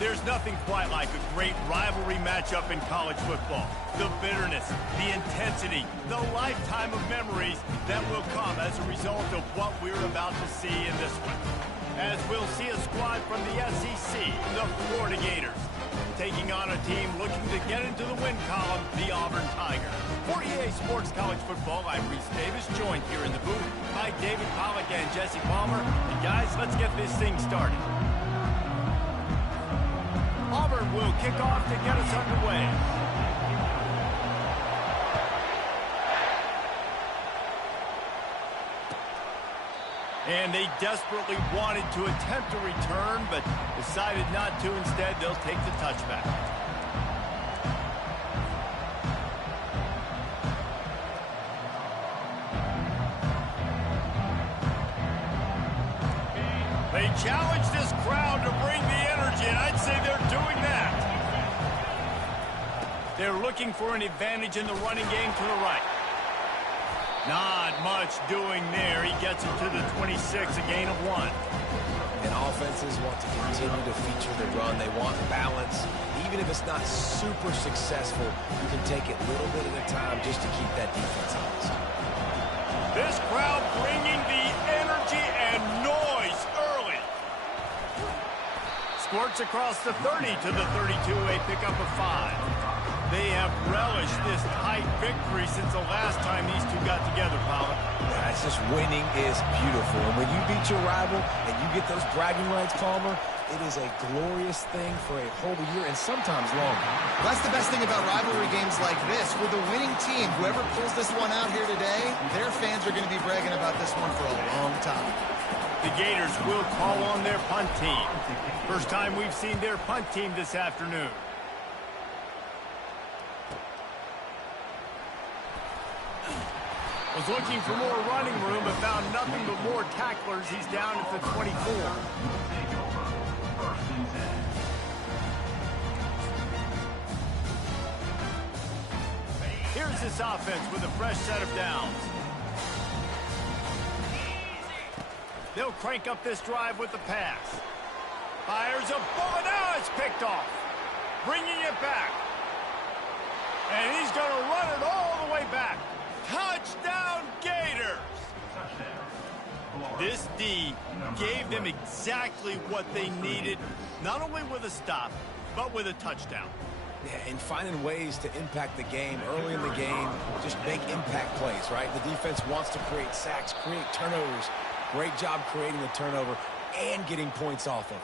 There's nothing quite like a great rivalry matchup in college football. The bitterness, the intensity, the lifetime of memories that will come as a result of what we're about to see in this one. As we'll see a squad from the SEC, the Florida Gators, taking on a team looking to get into the win column, the Auburn Tigers. For EA Sports College Football, I'm Reese Davis, joined here in the booth by David Pollack and Jesse Palmer. And guys, let's get this thing started. Auburn will kick off to get us underway. And they desperately wanted to attempt a return, but decided not to. Instead, they'll take the touchback. They challenge this crowd to bring the energy, and I'd say they're doing that. They're looking for an advantage in the running game to the right. Not much doing there. He gets it to the 26, a gain of 1. And offenses want to continue to feature the run. They want balance. Even if it's not super successful, you can take it little bit at a time just to keep that defense honest. This crowd bringing the energy and noise early. Squirts across the 30 to the 32, a pickup of 5. They have relished this tight victory since the last time these two got together, Pollard. Yeah, it's just winning is beautiful. And when you beat your rival and you get those bragging rights, Palmer, it is a glorious thing for a whole year and sometimes longer. Well, that's the best thing about rivalry games like this. For the winning team, whoever pulls this one out here today, their fans are going to be bragging about this one for a long time. The Gators will call on their punt team. First time we've seen their punt team this afternoon. Was looking for more running room, but found nothing but more tacklers. He's down at the 24. Here's this offense with a fresh set of downs. They'll crank up this drive with the pass. Fires a bullet. Now it's picked off. Bringing it back. And he's going to run it all the way back. Touchdown, Gators! This D gave them exactly what they needed, not only with a stop, but with a touchdown. Yeah, and finding ways to impact the game early in the game, just make impact plays, right? The defense wants to create sacks, create turnovers. Great job creating the turnover and getting points off of it.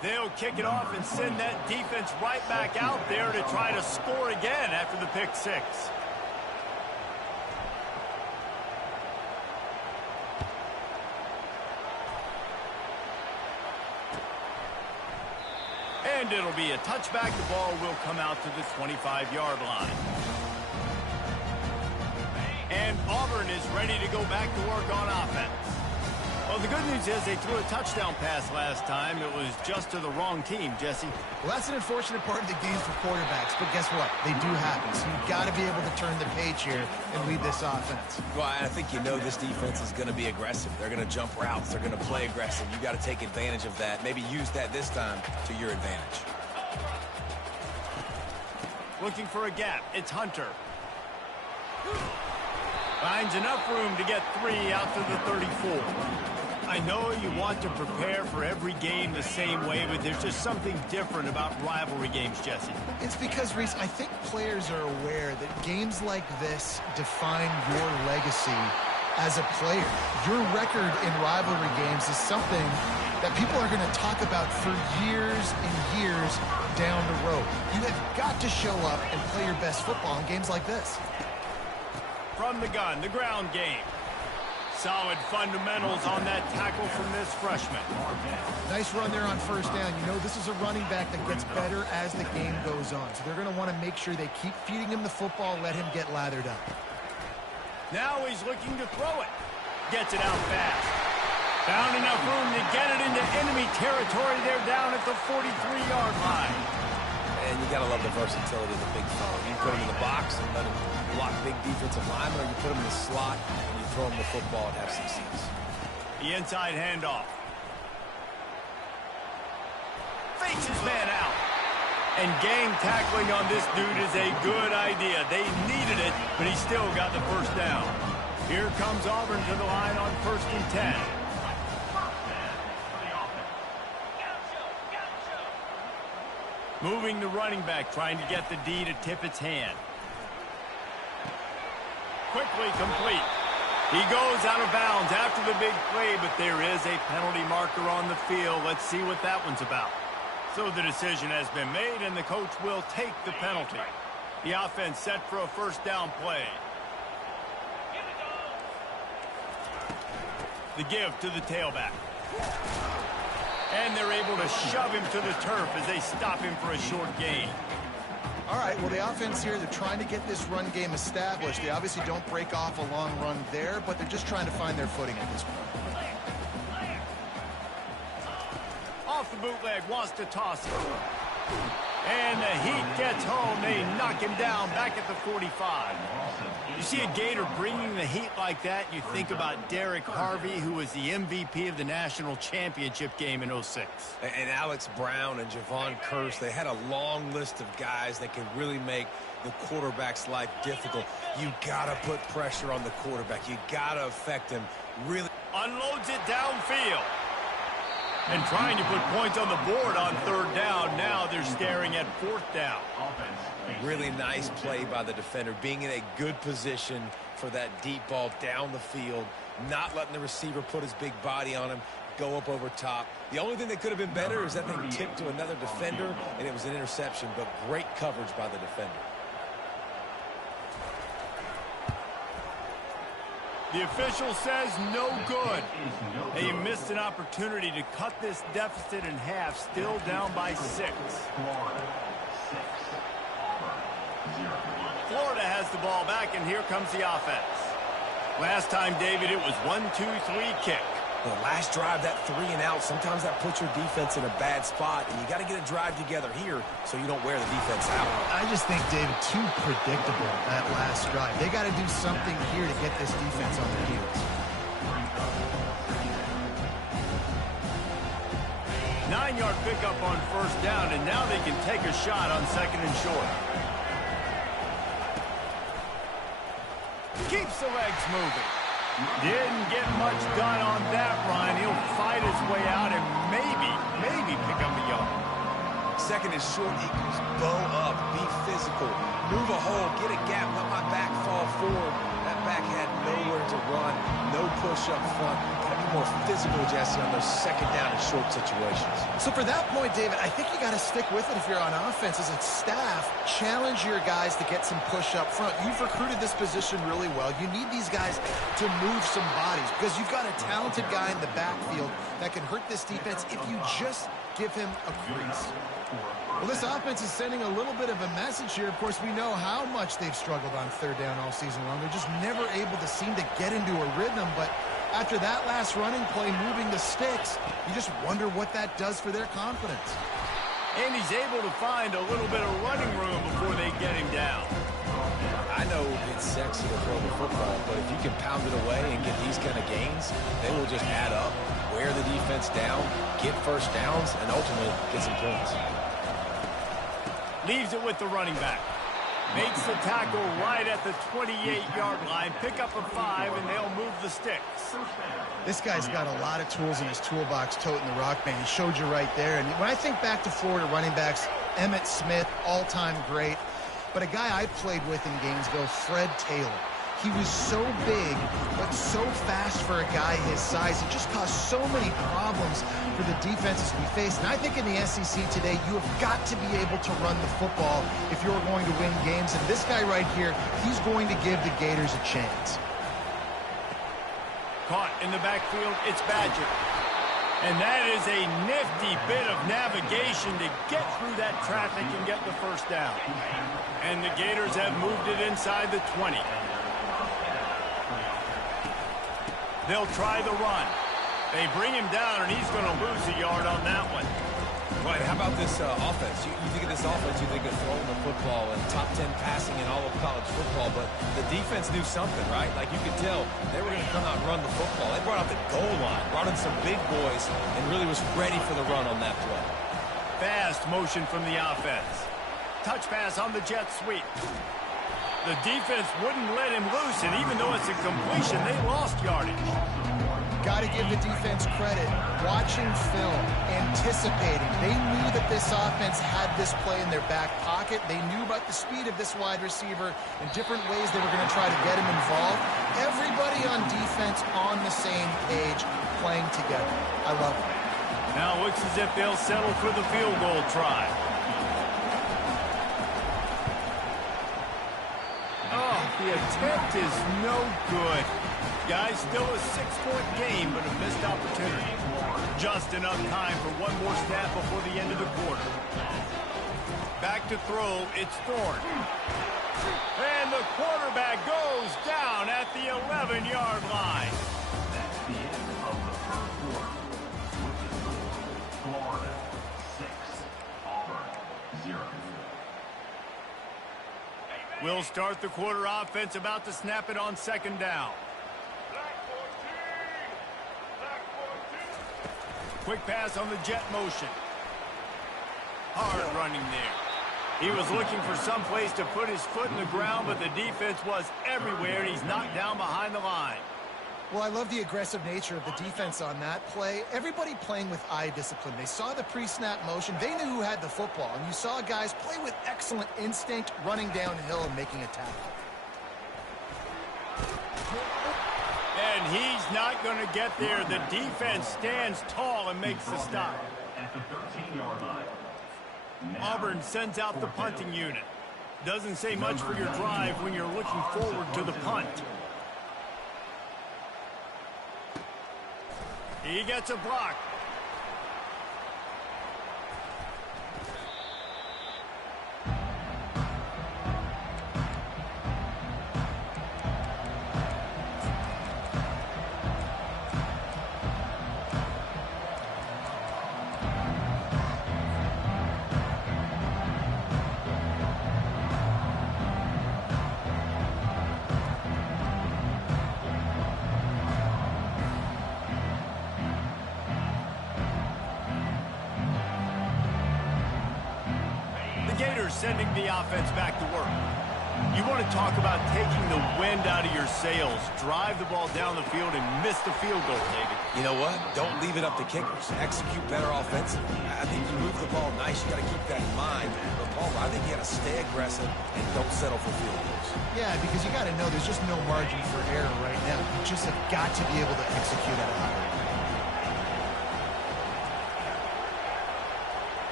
They'll kick it off and send that defense right back out there to try to score again after the pick 6. And it'll be a touchback. The ball will come out to the 25-yard line. And Auburn is ready to go back to work on offense. Well, the good news is they threw a touchdown pass last time. It was just to the wrong team, Jesse. Well, that's an unfortunate part of the game for quarterbacks, but guess what? They do happen, so you've got to be able to turn the page here and lead this offense. Well, I think you know this defense is going to be aggressive. They're going to jump routes. They're going to play aggressive. You got to take advantage of that. Maybe use that this time to your advantage. Looking for a gap. It's Hunter. Finds enough room to get 3 out to the 34. I know you want to prepare for every game the same way, but there's just something different about rivalry games, Jesse. It's because, Reese, I think players are aware that games like this define your legacy as a player. Your record in rivalry games is something that people are going to talk about for years and years down the road. You have got to show up and play your best football in games like this. From the gun, the ground game. Solid fundamentals on that tackle from this freshman. Nice run there on first down. You know this is a running back that gets better as the game goes on. So they're going to want to make sure they keep feeding him the football, let him get lathered up. Now he's looking to throw it. Gets it out fast. Found enough room to get it into enemy territory. They're down at the 43-yard line. And you got to love the versatility of the big fella. You put him in the box and let him block big defensive linemen, or you put him in the slot and you throw him the football and have success. The inside handoff. Fakes his man out. And game tackling on this dude is a good idea. They needed it, but he still got the first down. Here comes Auburn to the line on 1st and 10. Moving the running back, trying to get the D to tip its hand. Quickly complete. He goes out of bounds after the big play, but there is a penalty marker on the field. Let's see what that one's about. So the decision has been made, and the coach will take the penalty. The offense set for a first down play. The give to the tailback. And they're able to shove him to the turf as they stop him for a short gain. All right, well, the offense here, they're trying to get this run game established. They obviously don't break off a long run there, but they're just trying to find their footing at this point. Off the bootleg, wants to toss it. And the Heat gets home. They knock him down back at the 45. You see a Gator bringing the heat like that, you think about Derek Harvey, who was the MVP of the national championship game in '06. And Alex Brown and Javon Kearse, they had a long list of guys that can really make the quarterback's life difficult. You got to put pressure on the quarterback. You got to affect him. Really unloads it downfield. And trying to put points on the board on 3rd down. Now they're staring at 4th down. Really nice play by the defender, being in a good position for that deep ball down the field, not letting the receiver put his big body on him, go up over top. The only thing that could have been better is that they tipped to another defender, and it was an interception, but great coverage by the defender. The official says no good. They missed an opportunity to cut this deficit in half, still down by 6. Florida has the ball back, and here comes the offense. Last time, David, it was 1-2-3 kick. The last drive, that 3 and out, sometimes that puts your defense in a bad spot, and you got to get a drive together here so you don't wear the defense out. I just think, David, too predictable that last drive. They got to do something here to get this defense on their heels. 9-yard pickup on 1st down, and now they can take a shot on 2nd and short. Keeps the legs moving. Didn't get much done on that run. He'll fight his way out and maybe pick up a yard. 2nd and short equals bow up, be physical, move a hole, get a gap, let my back fall forward. That back had nowhere to run, no push up front. Got to be more physical, Jesse, on those 2nd down and short situations. So for that point, David, I think you got to stick with it if you're on offense. As a staff, challenge your guys to get some push up front. You've recruited this position really well. You need these guys to move some bodies because you've got a talented guy in the backfield that can hurt this defense if you just give him a crease. Well, this offense is sending a little bit of a message here. Of course, we know how much they've struggled on 3rd down all season long. They're just never able to seem to get into a rhythm. But after that last running play, moving the sticks, you just wonder what that does for their confidence. And he's able to find a little bit of running room before they get him down. I know it's sexy to throw the football, but if you can pound it away and get these kind of gains, they will just add up, wear the defense down, get 1st downs, and ultimately get some points. Leaves it with the running back. Makes the tackle right at the 28-yard line. Pick up a 5, and they'll move the sticks. This guy's got a lot of tools in his toolbox toting the rock band. He showed you right there. And when I think back to Florida running backs, Emmitt Smith, all-time great. But a guy I played with in Gainesville, Fred Taylor. He was so big, but so fast for a guy his size. It just caused so many problems for the defenses we faced. And I think in the SEC today, you have got to be able to run the football if you're going to win games. And this guy right here, he's going to give the Gators a chance. Caught in the backfield, it's Badger. And that is a nifty bit of navigation to get through that traffic and get the 1st down. And the Gators have moved it inside the 20. They'll try the run. They bring him down, and he's going to lose a yard on that one. Right, how about this offense? You think of this offense, you think of throwing the football and top 10 passing in all of college football, but the defense knew something, right? Like you could tell they were going to come out and run the football. They brought out the goal line, brought in some big boys, and really was ready for the run on that play. Fast motion from the offense. Touch pass on the jet sweep. The defense wouldn't let him loose, and even though it's a completion, they lost yardage. Got to give the defense credit. Watching film, anticipating. They knew that this offense had this play in their back pocket. They knew about the speed of this wide receiver and different ways they were going to try to get him involved. Everybody on defense on the same page, playing together. I love it. Now it looks as if they'll settle for the field goal try. Oh, the attempt is no good. Guys, still a 6-point game, but a missed opportunity. Just enough time for one more snap before the end of the quarter. Back to throw, it's Thorne. And the quarterback goes down at the 11-yard line. That's the end of the first quarter. With the score, Florida 6, Auburn 0. We'll start the quarter offense, about to snap it on second down. Quick pass on the jet motion. Hard running there. He was looking for some place to put his foot in the ground, but the defense was everywhere, and he's knocked down behind the line. Well, I love the aggressive nature of the defense on that play. Everybody playing with eye discipline. They saw the pre-snap motion. They knew who had the football, and you saw guys play with excellent instinct, running downhill and making a tackle. And he's not going to get there. The defense stands tall and makes the stop. At the 13-yard line. Auburn sends out the punting unit. Doesn't say much for your drive when you're looking forward to the punt. He gets a block. Sending the offense back to work. You want to talk about taking the wind out of your sails. Drive the ball down the field and miss the field goal, David. You know what? Don't leave it up to kickers. Execute better offensively. I think you move the ball nice. You got to keep that in mind. But Palmer, I think you got to stay aggressive and don't settle for field goals. Yeah, because you got to know there's just no margin for error right now. You just have got to be able to execute at a high rate.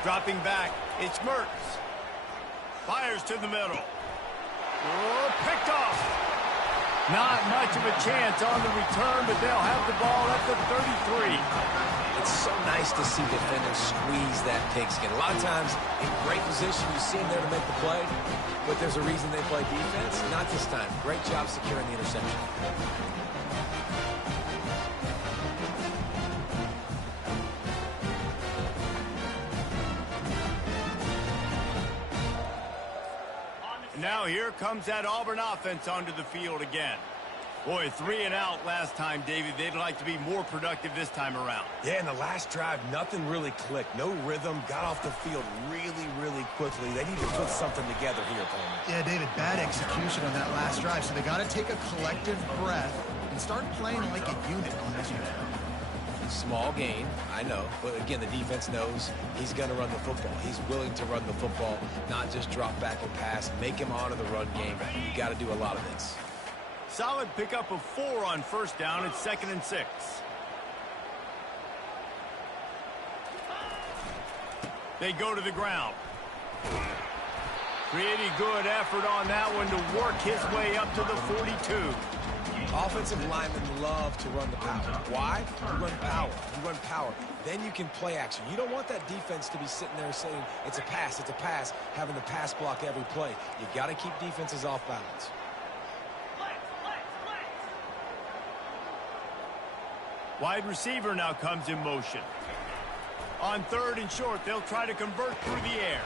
Dropping back, it's Mertz. Fires to the middle. Oh, picked off. Not much of a chance on the return, but they'll have the ball at the 33. It's so nice to see defenders squeeze that pigskin. A lot of times, in great position, you see them there to make the play, but there's a reason they play defense. Not this time. Great job securing the interception. Now here comes that Auburn offense onto the field again. Boy, 3 and out last time, David. They'd like to be more productive this time around. Yeah, in the last drive, nothing really clicked. No rhythm. Got off the field really, really quickly. They need to put something together here, Palmer. Yeah, David, bad execution on that last drive. So they got to take a collective breath and start playing like a unit on this one. Small gain, I know. But again, the defense knows he's going to run the football. He's willing to run the football, not just drop back and pass. Make him honor the run game. You got to do a lot of this. Solid pickup of 4 on first down. It's 2nd and 6. They go to the ground. Pretty good effort on that one to work his way up to the 42. Offensive linemen love to run the power. Why? You run power. You run power. Then you can play action. You don't want that defense to be sitting there saying, it's a pass, having the pass block every play. You got to keep defenses off balance. Wide receiver now comes in motion. On 3rd and short, they'll try to convert through the air.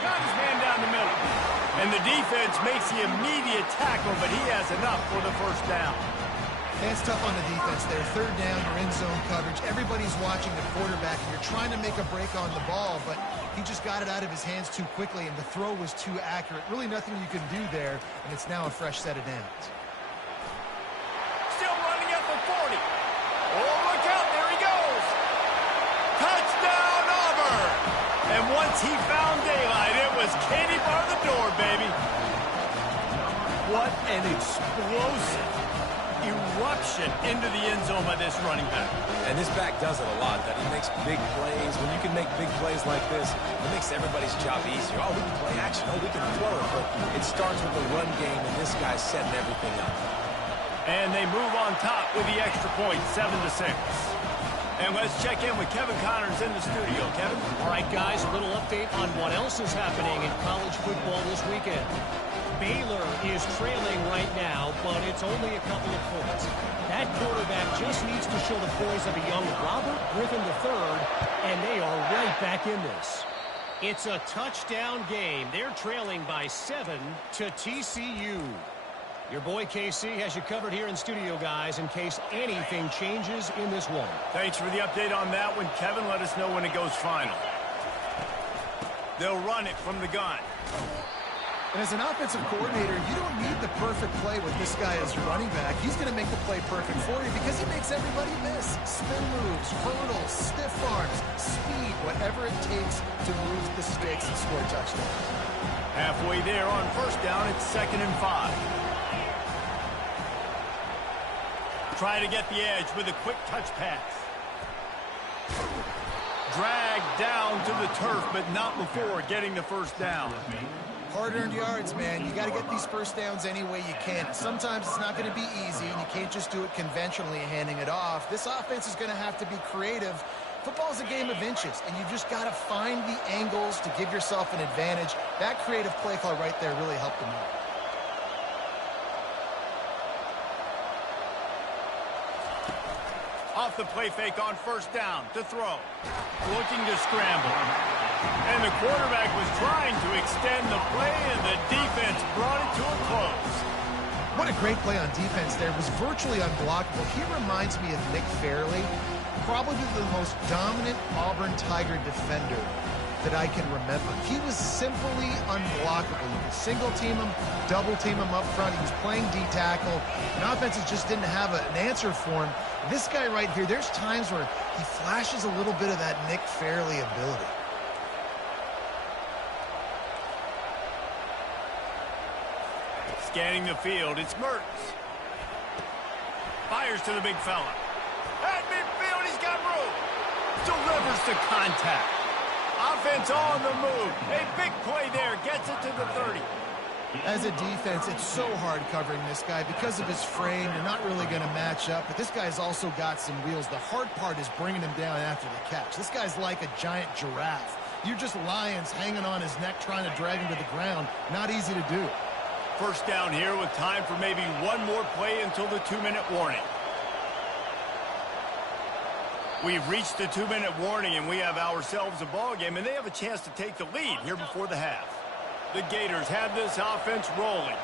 Got his man down the middle. And the defense makes the immediate tackle, but he has enough for the first down. That's tough on the defense there. 3rd down, you're in zone coverage. Everybody's watching the quarterback, and you're trying to make a break on the ball, but he just got it out of his hands too quickly, and the throw was too accurate. Really nothing you can do there, and it's now a fresh set of downs. Still running at the 40. Oh, look out, there he goes. Touchdown, Auburn. And once he found daylight, it was Katie bar the door, baby. What an explosive eruption into the end zone by this running back. And this back does it a lot, that he makes big plays. When you can make big plays like this, it makes everybody's job easier. Oh, we can play action. Oh, we can throw it. But it starts with the run game, and this guy's setting everything up. And they move on top with the extra point, 7-6. And let's check in with Kevin Connors in the studio. Kevin? All right, guys, a little update on what else is happening in college football this weekend. Baylor is trailing right now, but it's only a couple of points. That quarterback just needs to show the poise of a young Robert Griffin III, and they are right back in this. It's a touchdown game. They're trailing by 7 to TCU. Your boy KC has you covered here in studio, guys, in case anything changes in this one. Thanks for the update on that one, Kevin. Let us know when it goes final. They'll run it from the gun. And as an offensive coordinator, you don't need the perfect play with this guy as your running back. He's going to make the play perfect for you because he makes everybody miss. Spin moves, hurdles, stiff arms, speed, whatever it takes to move the sticks and score a touchdown. Halfway there on 1st down, it's 2nd and 5. Try to get the edge with a quick touch pass. Dragged down to the turf, but not before getting the 1st down. Hard-earned yards, man. You got to get these 1st downs any way you can. Sometimes it's not going to be easy, and you can't just do it conventionally handing it off. This offense is going to have to be creative. Football's a game of inches, and you just got to find the angles to give yourself an advantage. That creative play call right there really helped them out. Off the play fake on 1st down to throw. Looking to scramble. And the quarterback was trying to extend the play, and the defense brought it to a close. What a great play on defense there. It was virtually unblockable. He reminds me of Nick Fairley, probably the most dominant Auburn Tiger defender that I can remember. He was simply unblockable. You could single team him, double team him up front. He was playing D-tackle, and offenses just didn't have an answer for him. This guy right here, there's times where he flashes a little bit of that Nick Fairley ability. Scanning the field, it's Mertz. Fires to the big fella. At midfield, he's got room. Delivers to contact. Offense on the move. A big play there. Gets it to the 30. As a defense, it's so hard covering this guy. Because of his frame, you're not really going to match up. But this guy's also got some wheels. The hard part is bringing him down after the catch. This guy's like a giant giraffe. You're just lions hanging on his neck trying to drag him to the ground. Not easy to do. 1st down here with time for maybe one more play until the 2-minute warning. We've reached the 2-minute warning, and we have ourselves a ball game, and they have a chance to take the lead here before the half. The Gators have this offense rolling.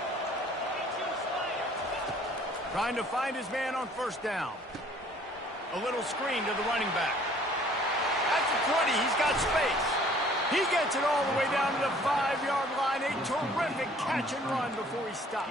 Trying to find his man on 1st down. A little screen to the running back. At the 20, he's got space. He gets it all the way down to the 5-yard line. A terrific catch and run before he stopped.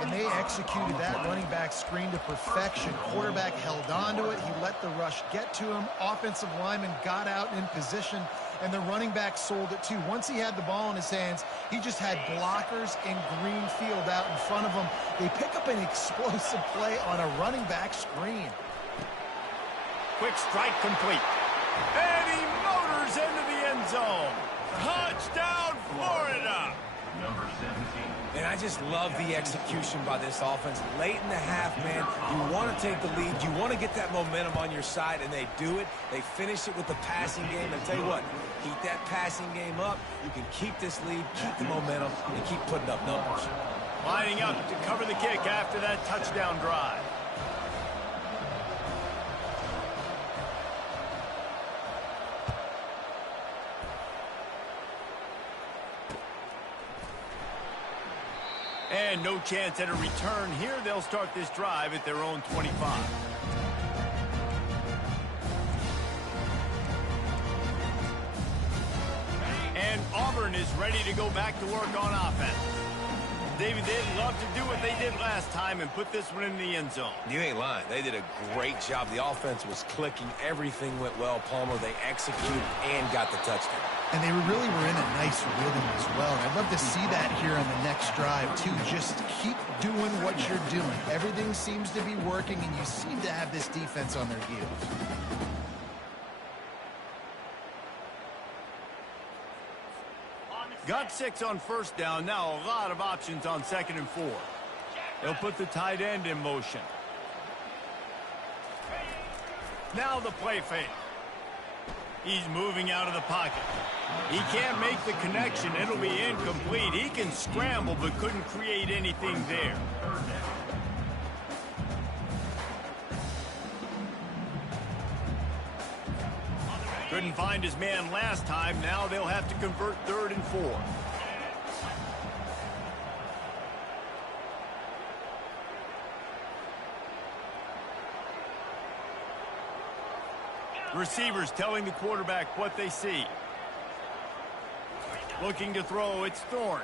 And they executed that running back screen to perfection. Quarterback held on to it. He let the rush get to him. Offensive lineman got out in position, and the running back sold it too. Once he had the ball in his hands, he just had blockers in green field out in front of him. They pick up an explosive play on a running back screen. Quick strike complete. And he motors into the end zone. Touchdown, Florida. Number 17. And I just love the execution by this offense. Late in the half, man, you want to take the lead. You want to get that momentum on your side, and they do it. They finish it with the passing game. And tell you what, keep that passing game up. You can keep this lead, keep the momentum, and keep putting up numbers. Lining up to cover the kick after that touchdown drive. And no chance at a return here. They'll start this drive at their own 25. And Auburn is ready to go back to work on offense. David, they'd love to do what they did last time and put this one in the end zone. You ain't lying. They did a great job. The offense was clicking. Everything went well, Palmer. They executed and got the touchdown. And they really were in a nice rhythm as well. And I'd love to see that here on the next drive, too. Just keep doing what you're doing. Everything seems to be working, and you seem to have this defense on their heels. Got 6 on first down. Now a lot of options on 2nd and 4. They'll put the tight end in motion. Now the play fake. He's moving out of the pocket. He can't make the connection. It'll be incomplete. He can scramble but couldn't create anything there. Couldn't find his man last time. Now they'll have to convert 3rd and 4. Receivers telling the quarterback what they see. Looking to throw, it's Thorne.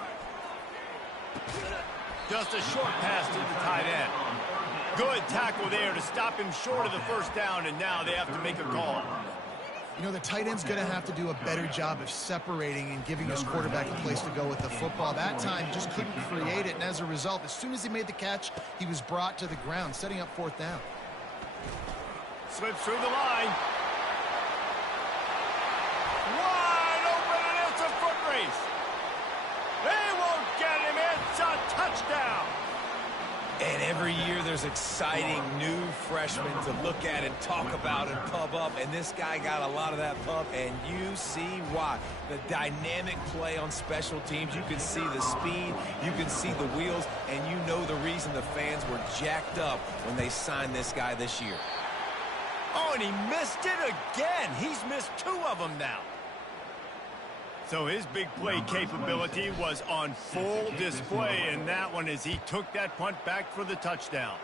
Just a short pass to the tight end. Good tackle there to stop him short of the first down, and now they have to make a call. You know, the tight end's going to have to do a better job of separating and giving his quarterback a place to go with the football. That time, just couldn't create it, and as a result, as soon as he made the catch, he was brought to the ground, setting up 4th down. Slips through the line. Wide open, and it's a foot race. They won't get him. It's a touchdown. And every year there's exciting new freshmen to look at and talk about and pub up. And this guy got a lot of that pub, and you see why. The dynamic play on special teams. You can see the speed. You can see the wheels. And you know the reason the fans were jacked up when they signed this guy this year. Oh, and he missed it again. He's missed 2 of them now. So his big play capability was on full display in that one as he took that punt back for the touchdown.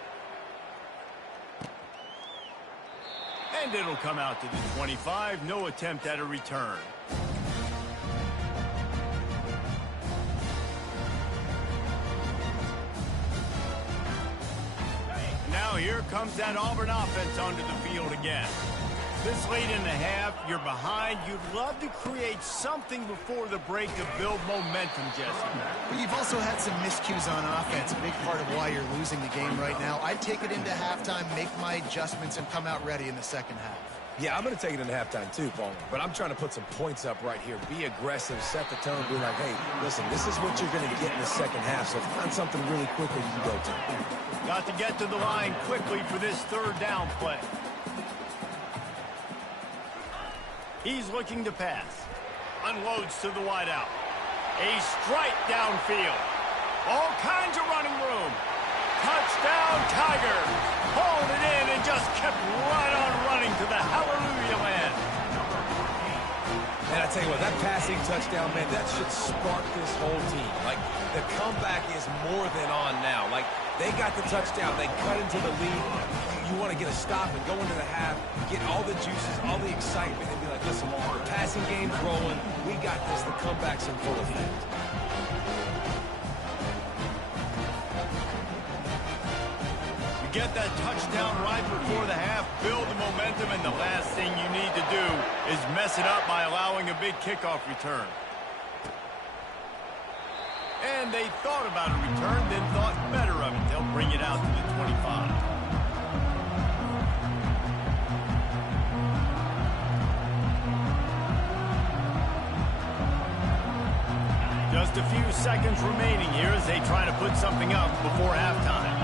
And it'll come out to the 25. No attempt at a return. Now here comes that Auburn offense onto the field again. This late in the half, you're behind. You'd love to create something before the break to build momentum, Jesse. But you've also had some miscues on offense, a big part of why you're losing the game right now. I'd take it into halftime, make my adjustments, and come out ready in the second half. Yeah, I'm going to take it into halftime too, Paul. But I'm trying to put some points up right here. Be aggressive, set the tone, be like, hey, listen, this is what you're going to get in the second half, so find something really quickly you can go to. Got to get to the line quickly for this 3rd down play. He's looking to pass. Unloads to the wideout. A strike downfield. All kinds of running room. Touchdown, Tiger. Hauled it in and just kept right on running to the hallelujah land. And I tell you what, that passing touchdown, man, that should spark this whole team. Like, the comeback is more than on now. Like, they got the touchdown. They cut into the lead. You want to get a stop and go into the half, get all the juices, all the excitement, and be like, listen, the passing game's rolling. We got this. The comeback's in full effect. You get that touchdown right before the half, build the momentum, and the last thing you need to do is mess it up by allowing a big kickoff return. And they thought about a return, then thought better of it. They'll bring it out to the 25. Just a few seconds remaining here as they try to put something up before halftime.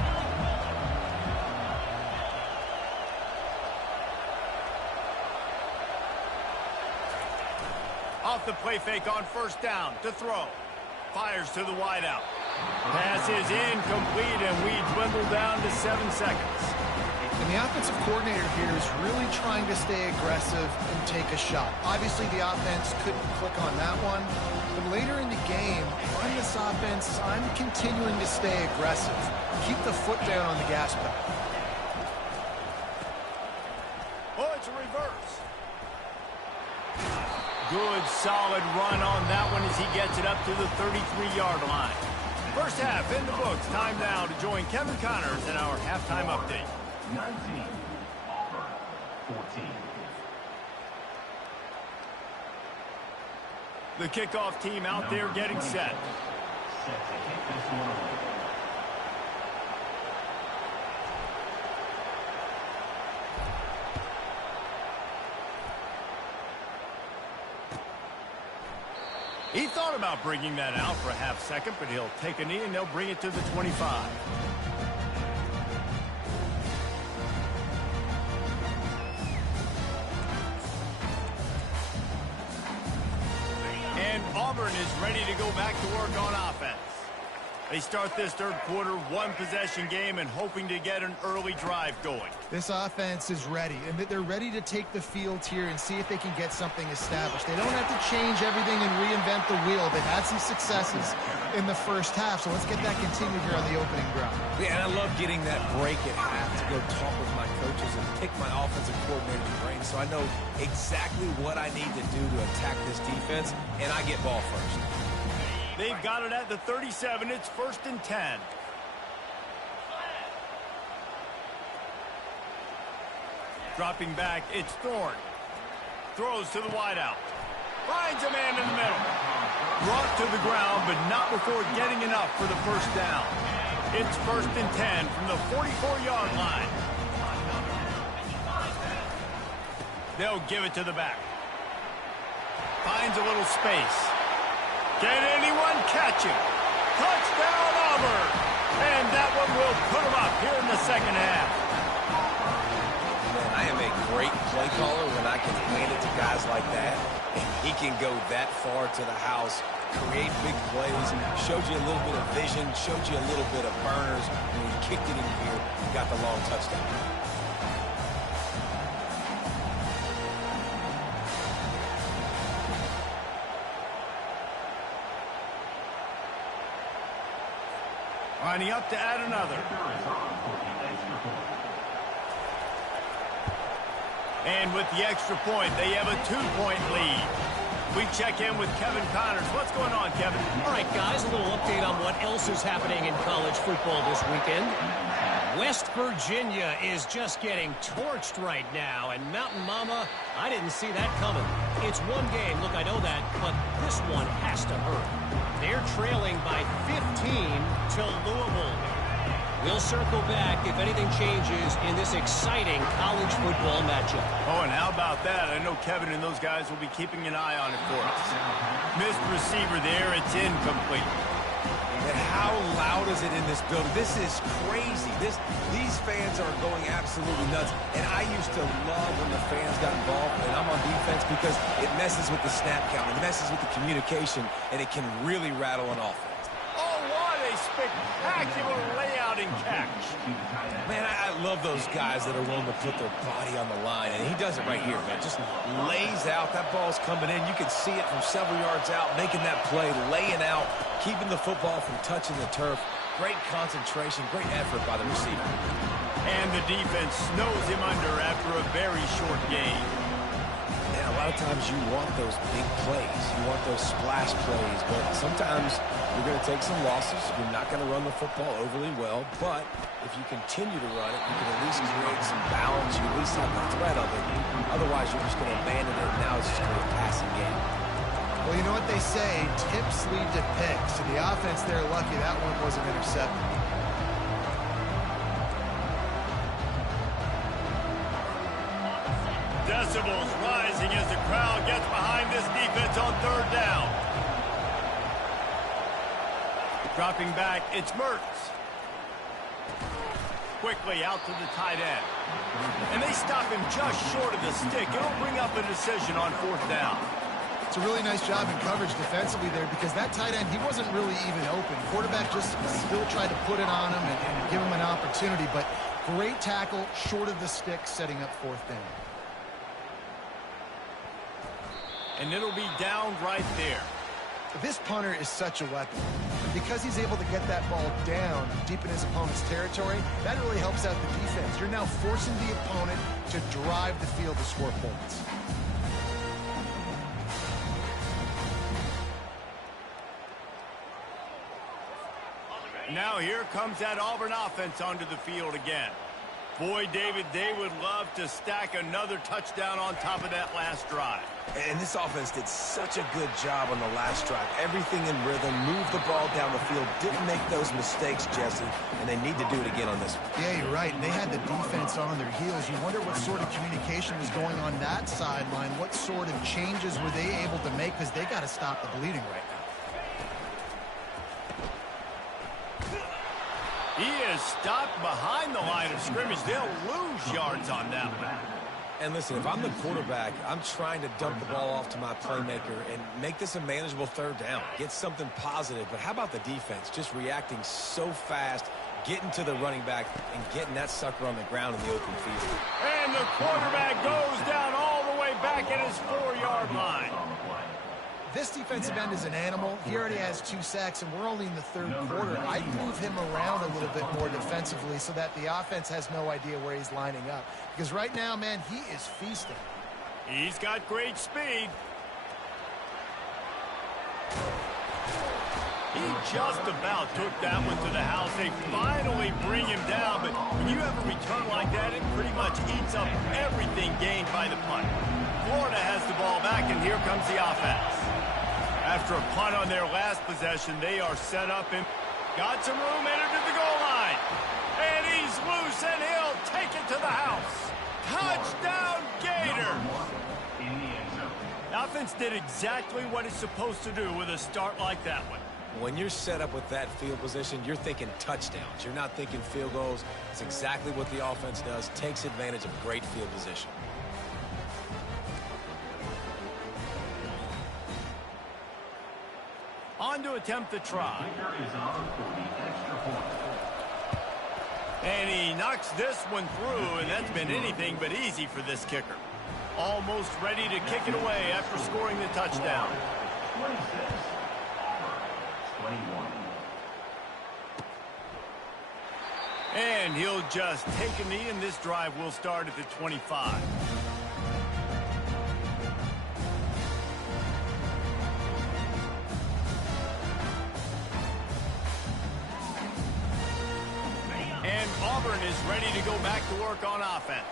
Off the play fake on 1st down to throw. Fires to the wideout. Pass is incomplete, and we dwindle down to 7 seconds. And the offensive coordinator here is really trying to stay aggressive and take a shot. Obviously, the offense couldn't click on that one. But later in the game, run this offense, I'm continuing to stay aggressive. Keep the foot down on the gas pedal. Oh, it's a reverse. Good, solid run on that one as he gets it up to the 33-yard line. First half in the books. Time now to join Kevin Connors in our halftime update. 19, Auburn, 14. The kickoff team out there getting set. Set to kick this one away. He thought about bringing that out for a half second, but he'll take a knee and they'll bring it to the 25. And Auburn is ready to go back to work on offense. They start this third quarter, one-possession game, and hoping to get an early drive going. This offense is ready, and they're ready to take the field here and see if they can get something established. They don't have to change everything and reinvent the wheel. They've had some successes in the first half, so let's get that continued here on the opening drive. Yeah, and I love getting that break at half to go talk with my coaches and pick my offensive coordinator's brain so I know exactly what I need to do to attack this defense, and I get ball first. They've got it at the 37. It's 1st and 10. Dropping back, it's Thorne. Throws to the wideout. Finds a man in the middle. Brought to the ground, but not before getting enough for the first down. It's 1st and 10 from the 44-yard line. They'll give it to the back. Finds a little space. Can anyone catch him? Touchdown, Auburn! And that one will put him up here in the second half. Man, I am a great play caller when I can hand it to guys like that. And he can go that far to the house, create big plays, showed you a little bit of vision, showed you a little bit of burners. When he kicked it in here, he got the long touchdown. Lining up to add another. And with the extra point, they have a 2-point lead. We check in with Kevin Connors. What's going on, Kevin? All right, guys, a little update on what else is happening in college football this weekend. West Virginia is just getting torched right now, and Mountain Mama, I didn't see that coming. It's one game, look, I know that, but this one has to hurt. They're trailing by 15 to Louisville. We'll circle back if anything changes in this exciting college football matchup. Oh, and how about that? I know Kevin and those guys will be keeping an eye on it for us. Missed receiver there. It's incomplete. And how loud is it in this building? This is crazy. These fans are going absolutely nuts. And I used to love when the fans got involved, and I'm on defense because it messes with the snap count. It messes with the communication, and it can really rattle an offense. Oh, what a spectacular layout and catch. Man, I love those guys that are willing to put their body on the line, and he does it right here, man. Just lays out. That ball's coming in. You can see it from several yards out, making that play, laying out, keeping the football from touching the turf. Great concentration, great effort by the receiver. And the defense snows him under after a very short game. And a lot of times you want those big plays. You want those splash plays, but sometimes you're going to take some losses. You're not going to run the football overly well, but if you continue to run it, you can at least create some balance. You at least have the threat of it. Otherwise, you're just going to abandon it. Now it's just going to be a passing game. Well, you know what they say, tips lead to picks. And the offense, they're lucky that one wasn't intercepted. Decibels rising as the crowd gets behind this defense on third down. Dropping back, it's Mertz. Quickly out to the tight end. And they stop him just short of the stick. It'll bring up a decision on fourth down. It's a really nice job in coverage defensively there because that tight end, he wasn't really even open. Quarterback just still tried to put it on him and give him an opportunity, but great tackle short of the stick, setting up fourth down. And it'll be down right there. This punter is such a weapon. Because he's able to get that ball down deep in his opponent's territory, that really helps out the defense. You're now forcing the opponent to drive the field to score points. Now here comes that Auburn offense onto the field again. Boy, David, they would love to stack another touchdown on top of that last drive. And this offense did such a good job on the last drive. Everything in rhythm, moved the ball down the field, didn't make those mistakes, Jesse, and they need to do it again on this one. Yeah, you're right. And they had the defense on their heels. You wonder what sort of communication was going on that sideline. What sort of changes were they able to make? Because they got to stop the bleeding right now. He is stopped behind the line of scrimmage. They'll lose yards on that one. And listen, if I'm the quarterback, I'm trying to dump the ball off to my playmaker and make this a manageable third down. Get something positive. But how about the defense? Just reacting so fast, getting to the running back, and getting that sucker on the ground in the open field. And the quarterback goes down all the way back at his 4-yard line. This defensive end is an animal. He already has 2 sacks, and we're only in the third quarter. I'd move him around a little bit more defensively so that the offense has no idea where he's lining up. Because right now, man, he is feasting. He's got great speed. He just about took that one to the house. They finally bring him down, but when you have a return like that, it pretty much eats up everything gained by the punt. Florida has the ball back, and here comes the offense. After a punt on their last possession, they are set up and got some room, entered to the goal line. And he's loose, and he'll take it to the house. Touchdown, Gators! The offense did exactly what it's supposed to do with a start like that one. When you're set up with that field position, you're thinking touchdowns. You're not thinking field goals. It's exactly what the offense does, takes advantage of great field position. On to attempt the try. And he knocks this one through, and that's been anything but easy for this kicker. Almost ready to kick it away after scoring the touchdown. And he'll just take a knee, and this drive will start at the 25. And Auburn is ready to go back to work on offense.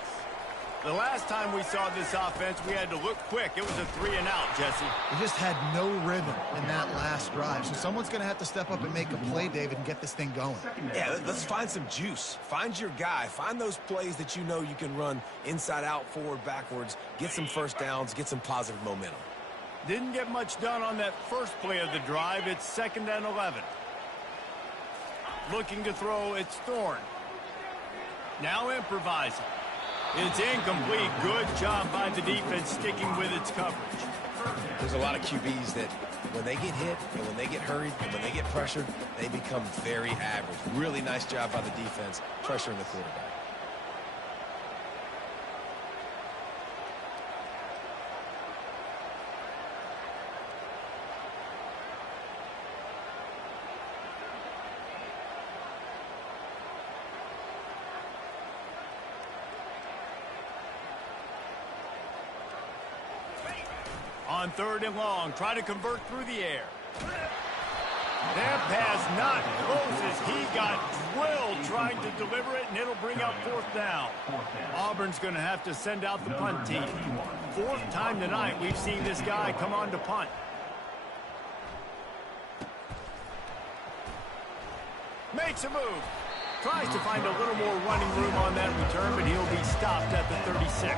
The last time we saw this offense, we had to look quick. It was a 3-and-out, Jesse. They just had no rhythm in that last drive. So someone's going to have to step up and make a play, David, and get this thing going. Yeah, let's find some juice. Find your guy. Find those plays that you know you can run inside out, forward, backwards. Get some first downs. Get some positive momentum. Didn't get much done on that first play of the drive. It's 2nd and 11. Looking to throw, it's Thorne. Now improvising. It's incomplete. Good job by the defense sticking with its coverage. There's a lot of QBs that when they get hit and when they get hurried and when they get pressured, they become very average. Really nice job by the defense pressuring the quarterback. On 3rd and long, try to convert through the air. That pass not close as he got drilled trying to deliver it, and it'll bring up 4th down. Auburn's going to have to send out the punt team. 4th time tonight we've seen this guy come on to punt. Makes a move. Tries to find a little more running room on that return, but he'll be stopped at the 36.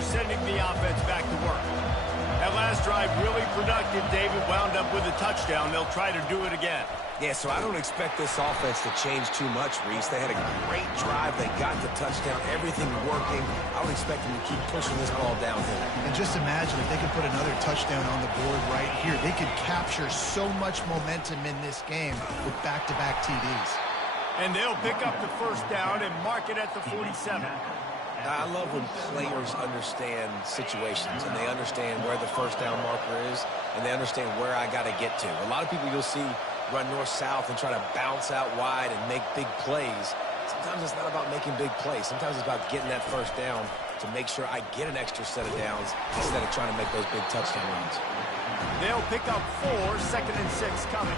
Sending the offense back to work. That last drive really productive. David wound up with a touchdown. They'll try to do it again. Yeah, so I don't expect this offense to change too much, Reese. They had a great drive. They got the touchdown. Everything working. I would expect them to keep pushing this ball downhill. And just imagine if they could put another touchdown on the board right here. They could capture so much momentum in this game with back-to-back TDs. And they'll pick up the first down and mark it at the 47. I love when players understand situations and they understand where the first down marker is and they understand where I got to get to. A lot of people you'll see run north-south and try to bounce out wide and make big plays. Sometimes it's not about making big plays. Sometimes it's about getting that first down to make sure I get an extra set of downs instead of trying to make those big touchdown runs. They'll pick up 4, 2nd and 6 coming.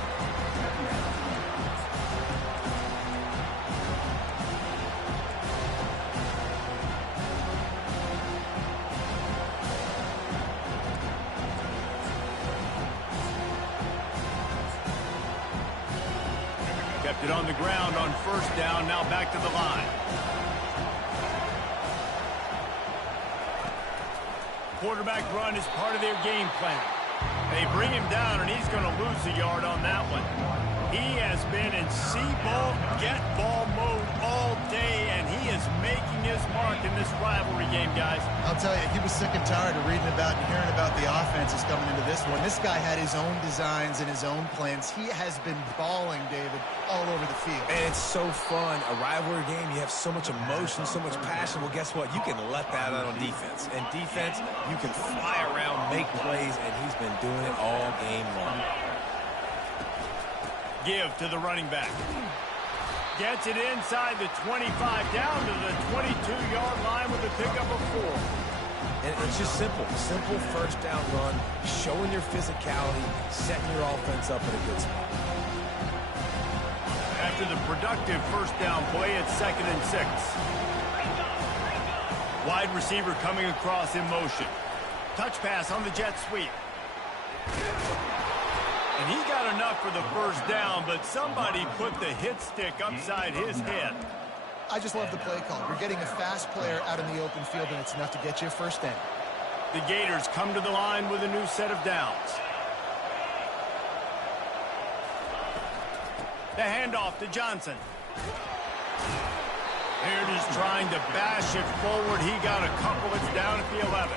Kept it on the ground on first down, now back to the line. Quarterback run is part of their game plan. They bring him down, and he's going to lose a yard on that one. He has been in see-ball, get-ball mode all day, and he is making his mark in this rivalry game, guys. I'll tell you, he was sick and tired of reading about and hearing about the offenses coming into this one. This guy had his own designs and his own plans. He has been balling, David, all over the field. And it's so fun. A rivalry game, you have so much emotion, so much passion. Well, guess what? You can let that out on defense. And defense, you can fly around, make plays, and he's been doing it all game long. Give to the running back. Gets it inside the 25, down to the 22-yard line with a pickup of 4. And it's just simple. Simple first down run, showing your physicality, setting your offense up in a good spot. After the productive first down play, it's 2nd and 6. Wide receiver coming across in motion. Touch pass on the jet sweep. And he got enough for the first down, but somebody put the hit stick upside his head. I just love the play call. You're getting a fast player out in the open field, and it's enough to get you a first down. The Gators come to the line with a new set of downs. The handoff to Johnson. Here it is trying to bash it forward. He got a couple. It's down at the 11.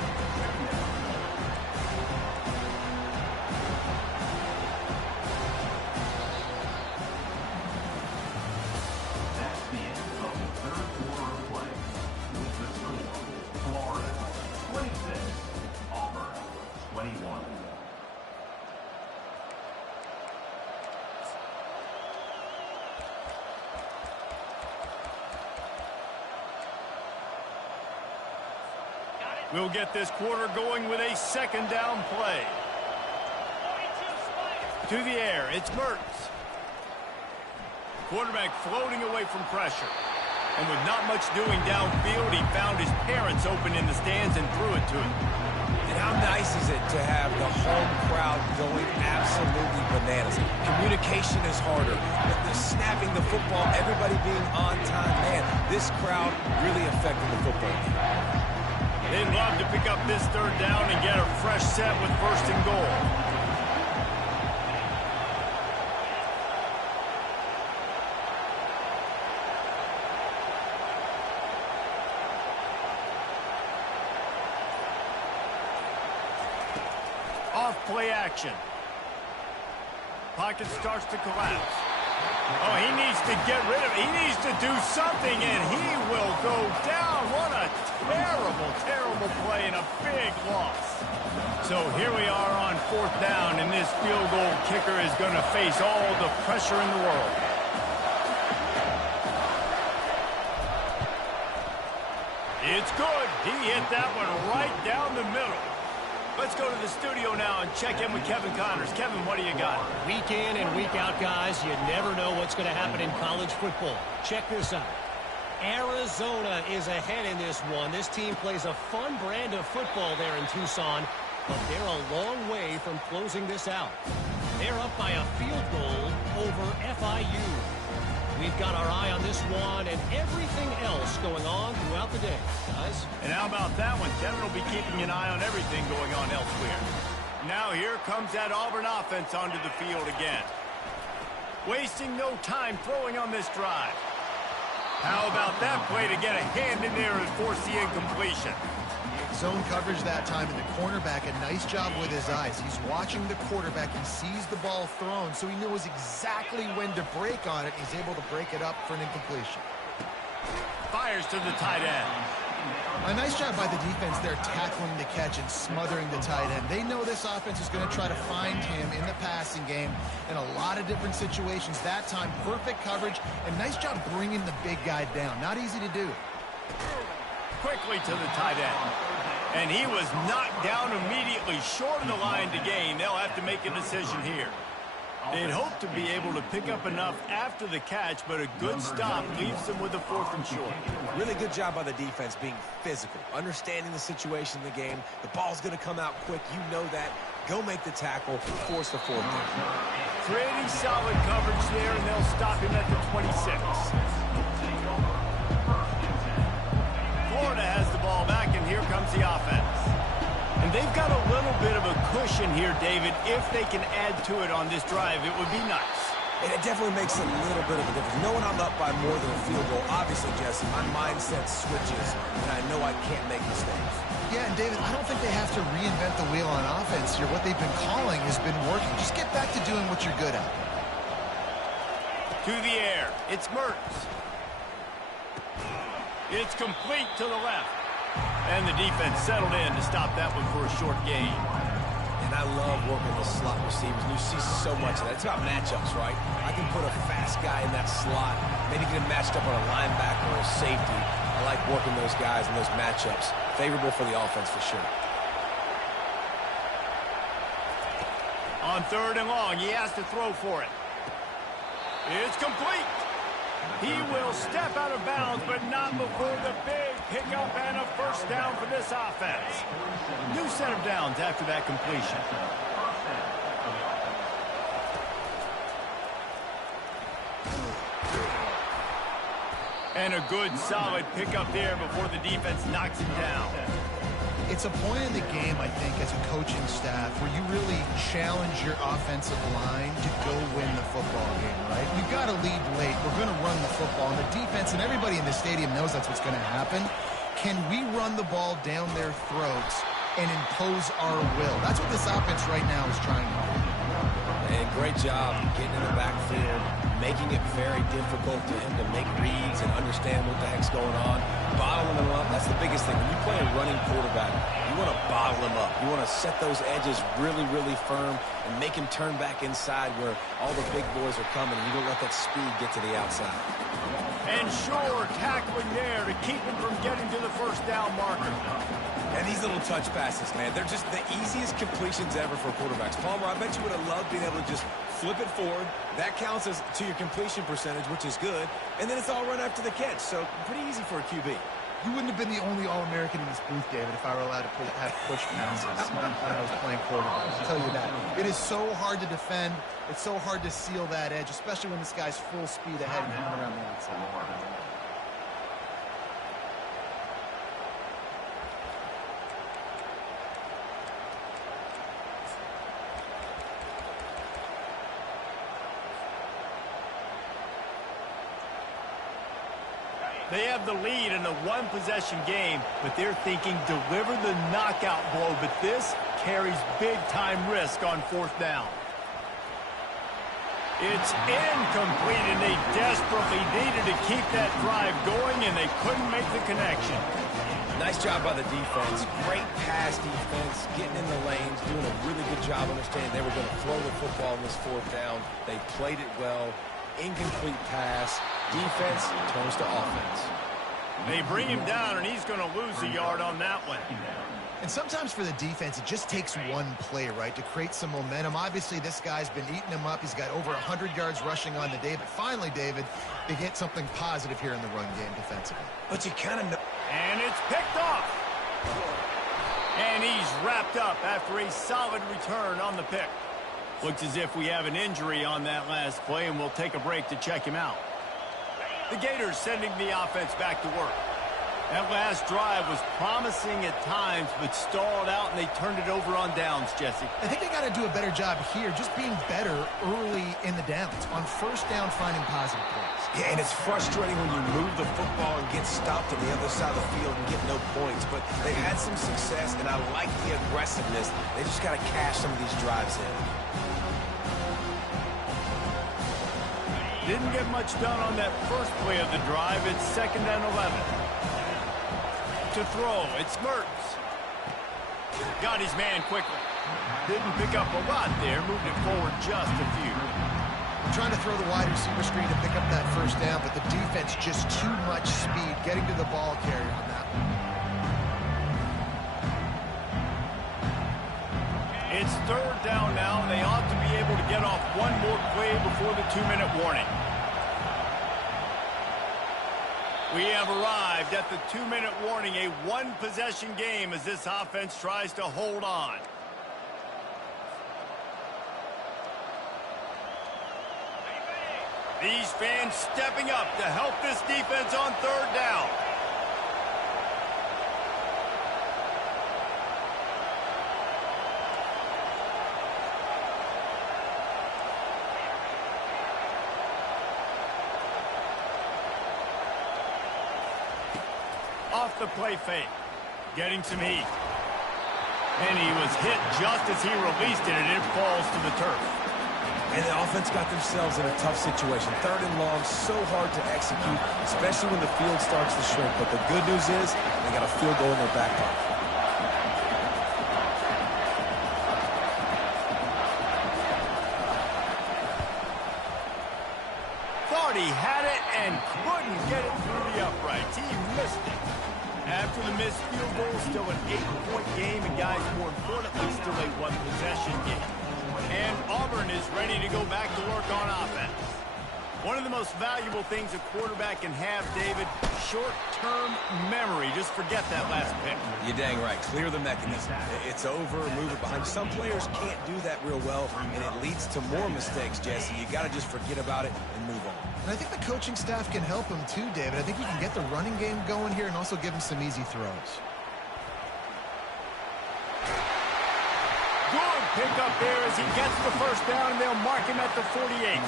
We'll get this quarter going with a second down play. To the air, it's Mertz. Quarterback floating away from pressure. And with not much doing downfield, he found his parents open in the stands and threw it to him. And how nice is it to have the home crowd going absolutely bananas? Communication is harder. The snapping the football, everybody being on time. Man, this crowd really affected the football game. They'd love to pick up this third down and get a fresh set with 1st and goal. Off play action. Pocket starts to collapse. Oh, he needs to get rid of it. He needs to do something, and he will go down. What a terrible, terrible play and a big loss. So here we are on 4th down, and this field goal kicker is going to face all the pressure in the world. It's good. He hit that one right down the middle. Let's go to the studio now and check in with Kevin Connors. Kevin, what do you got? Week in and week out, guys, you never know what's going to happen in college football. Check this out. Arizona is ahead in this one. This team plays a fun brand of football there in Tucson, but they're a long way from closing this out. They're up by a field goal over FIU. We've got our eye on this one and everything else going on throughout the day, guys. And how about that one? Kevin will be keeping an eye on everything going on elsewhere. Now here comes that Auburn offense onto the field again. Wasting no time throwing on this drive. How about that play to get a hand in there and force the incompletion? Zone coverage that time, and the cornerback, a nice job with his eyes. He's watching the quarterback. He sees the ball thrown, so he knows exactly when to break on it. He's able to break it up for an incompletion. Fires to the tight end. A nice job by the defense there tackling the catch and smothering the tight end. They know this offense is going to try to find him in the passing game in a lot of different situations. That time, perfect coverage, and nice job bringing the big guy down. Not easy to do. Quickly to the tight end. And he was knocked down immediately short of the line to gain. They'll have to make a decision here. They'd hope to be able to pick up enough after the catch, but a good stop leaves them with a 4th and short. Really good job by the defense being physical, understanding the situation in the game. The ball's going to come out quick. You know that. Go make the tackle, force the 4th down. Pretty solid coverage there, and they'll stop him at the 26. Florida has the ball back, and here comes the offense. And they've got a little bit of a cushion here, David. If they can add to it on this drive, it would be nice. And it definitely makes a little bit of a difference. Knowing I'm up by more than a field goal, obviously, Jesse, my mindset switches, and I know I can't make mistakes. Yeah, and David, I don't think they have to reinvent the wheel on offense here. What they've been calling has been working. Just get back to doing what you're good at. To the air. It's Mertz. It's complete to the left. And the defense settled in to stop that one for a short gain. And I love working the slot receivers. And you see so much of that. It's about matchups, right? I can put a fast guy in that slot, maybe get him matched up on a linebacker or a safety. I like working those guys in those matchups. Favorable for the offense for sure. On 3rd and long, he has to throw for it. It's complete. He will step out of bounds, but not before the big pickup and a 1st down for this offense. New set of downs after that completion. And a good, solid pickup there before the defense knocks him down. It's a point in the game, I think, as a coaching staff where you really challenge your offensive line to go win the football game, right? We've got to lead late. We're going to run the football. And the defense and everybody in the stadium knows that's what's going to happen. Can we run the ball down their throats and impose our will? That's what this offense right now is trying to do. And great job getting in the backfield, making it very difficult to him to make reads and understand what the heck's going on. Bottling him up, that's the biggest thing. When you play a running quarterback, you want to bottle him up. You want to set those edges really, really firm and make him turn back inside where all the big boys are coming. You don't let that speed get to the outside. And sure, tackling there to keep him from getting to the 1st down marker. And these little touch passes, man, they're just the easiest completions ever for quarterbacks. Palmer, I bet you would have loved being able to just flip it forward. That counts as to your completion percentage, which is good. And then it's all run after the catch. So pretty easy for a QB. You wouldn't have been the only All-American in this booth, David, if I were allowed to have push passes when I was playing quarterback. I'll tell you that. It is so hard to defend. It's so hard to seal that edge, especially when this guy's full speed ahead and coming around the outside. They have the lead in a 1-possession game, but they're thinking deliver the knockout blow, but this carries big-time risk on 4th down. It's incomplete, and they desperately needed to keep that drive going, and they couldn't make the connection. Nice job by the defense. Great pass defense, getting in the lanes, doing a really good job understanding they were going to throw the football in this 4th down. They played it well. Incomplete pass. Defense turns to offense. They bring him down, and he's going to lose a yard on that one. And sometimes for the defense, it just takes one play, right, to create some momentum. Obviously, this guy's been eating him up. He's got over 100 yards rushing on the day. But finally, David, they get something positive here in the run game defensively. But you kind of know. And it's picked off. And he's wrapped up after a solid return on the pick. Looks as if we have an injury on that last play, and we'll take a break to check him out. The Gators sending the offense back to work. That last drive was promising at times, but stalled out, and they turned it over on downs, Jesse. I think they got to do a better job here, just being better early in the downs, on first down finding positive plays. Yeah, and it's frustrating when you move the football and get stopped on the other side of the field and get no points, but they've had some success, and I like the aggressiveness. They just got to cash some of these drives in. Didn't get much done on that first play of the drive. It's 2nd and 11. To throw, it's Mertz. Got his man quickly. Didn't pick up a lot there, moved it forward just a few. I'm trying to throw the wide receiver screen to pick up that first down, but the defense just too much speed getting to the ball carrier on that one. It's 3rd down now, and they ought to be able to get off one more play before the 2-minute warning. We have arrived at the 2-minute warning, a one-possession game as this offense tries to hold on. These fans stepping up to help this defense on 3rd down. Off the play fake, getting some heat. And he was hit just as he released it, and it falls to the turf. And the offense got themselves in a tough situation. 3rd and long, so hard to execute, especially when the field starts to shrink. But the good news is they got a field goal in their back pocket. Thought he had it and couldn't get it through the uprights. He missed it. After the missed field goal, still an 8-point game, and guys, more importantly, still a one-possession game. And Auburn is ready to go back to work on offense. One of the most valuable things a quarterback can have, David, short-term memory. Just forget that last pick. You're dang right. Clear the mechanism. It's over, move it behind. Some players can't do that real well, and it leads to more mistakes, Jesse. You got to just forget about it and move on. And I think the coaching staff can help him too, David. I think he can get the running game going here and also give him some easy throws. Good pickup there as he gets the first down, and they'll mark him at the 48.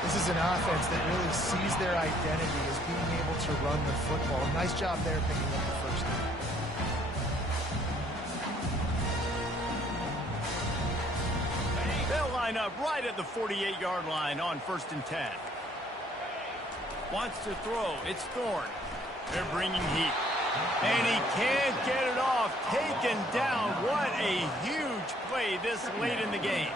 This is an offense that really sees their identity as being able to run the football. Nice job there picking up the first down. They'll line up right at the 48-yard line on 1st and 10. Wants to throw. It's Thorne. They're bringing heat. And he can't get it off. Taken down. What a huge play this late in the game.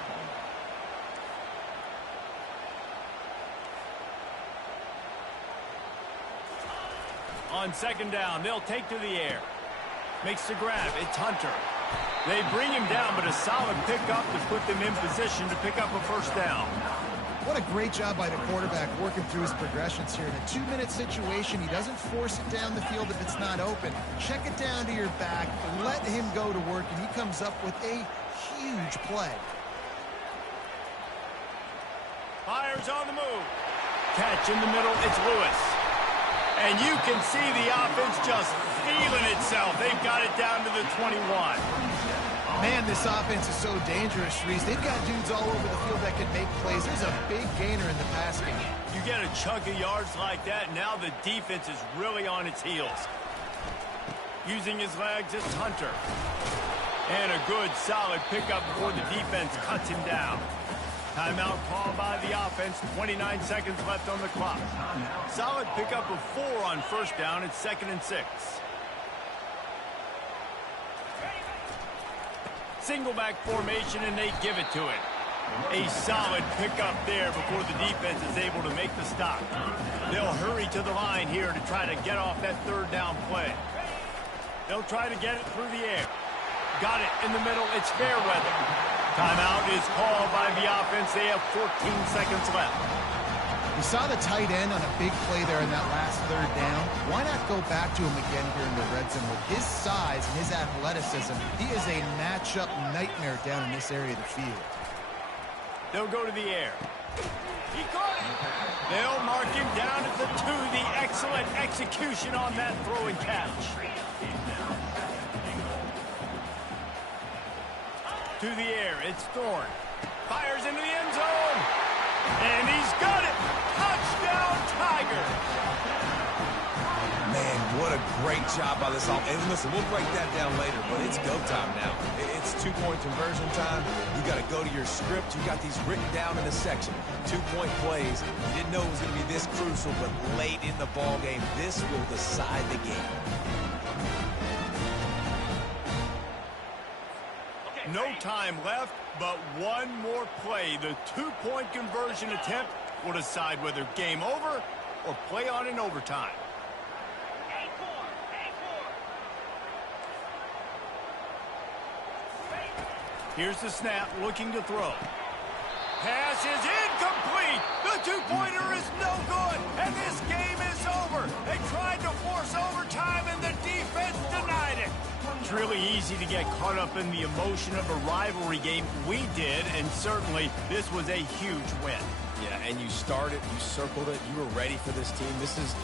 On 2nd down, they'll take to the air. Makes the grab. It's Hunter. They bring him down, but a solid pickup to put them in position to pick up a first down. What a great job by the quarterback working through his progressions here. In a 2-minute situation, he doesn't force it down the field if it's not open. Check it down to your back, let him go to work, and he comes up with a huge play. Fires on the move. Catch in the middle, it's Lewis. And you can see the offense just feeling itself. They've got it down to the 21. Man, this offense is so dangerous, Reese. They've got dudes all over the field that can make plays. There's a big gainer in the pass game. You get a chunk of yards like that, now the defense is really on its heels. Using his legs, it's Hunter. And a good, solid pickup before the defense cuts him down. Timeout called by the offense. 29 seconds left on the clock. Solid pickup of 4 on first down. It's 2nd and 6. Single back formation, and they give it to him. A solid pickup there before the defense is able to make the stop. They'll hurry to the line here to try to get off that 3rd down play. They'll try to get it through the air. Got it in the middle. It's Fairweather. Timeout is called by the offense. They have 14 seconds left. We saw the tight end on a big play there in that last 3rd down. Why not go back to him again here in the red zone? With his size and his athleticism, he is a matchup nightmare down in this area of the field. They'll go to the air. He caught it. They'll mark him down at the 2. The excellent execution on that throw and catch. To the air, it's Thorne. Fires into the end zone. And he's got it. Touchdown, Tiger. Man, what a great job by this offense. And listen, we'll break that down later, but it's go time now. It's 2-point conversion time. You got to go to your script. You got these written down in the section. 2-point plays. You didn't know it was going to be this crucial, but late in the ball game, this will decide the game. No time left, but one more play. The 2-point conversion attempt will decide whether game over or play on in overtime. Here's the snap, looking to throw. Pass is incomplete. The 2-pointer is no good, and this game is over. They tried to force overtime, and the defense denied it. It's really easy to get caught up in the emotion of a rivalry game. We did, and certainly this was a huge win. Yeah, and you started, you circled it, you were ready for this team. This is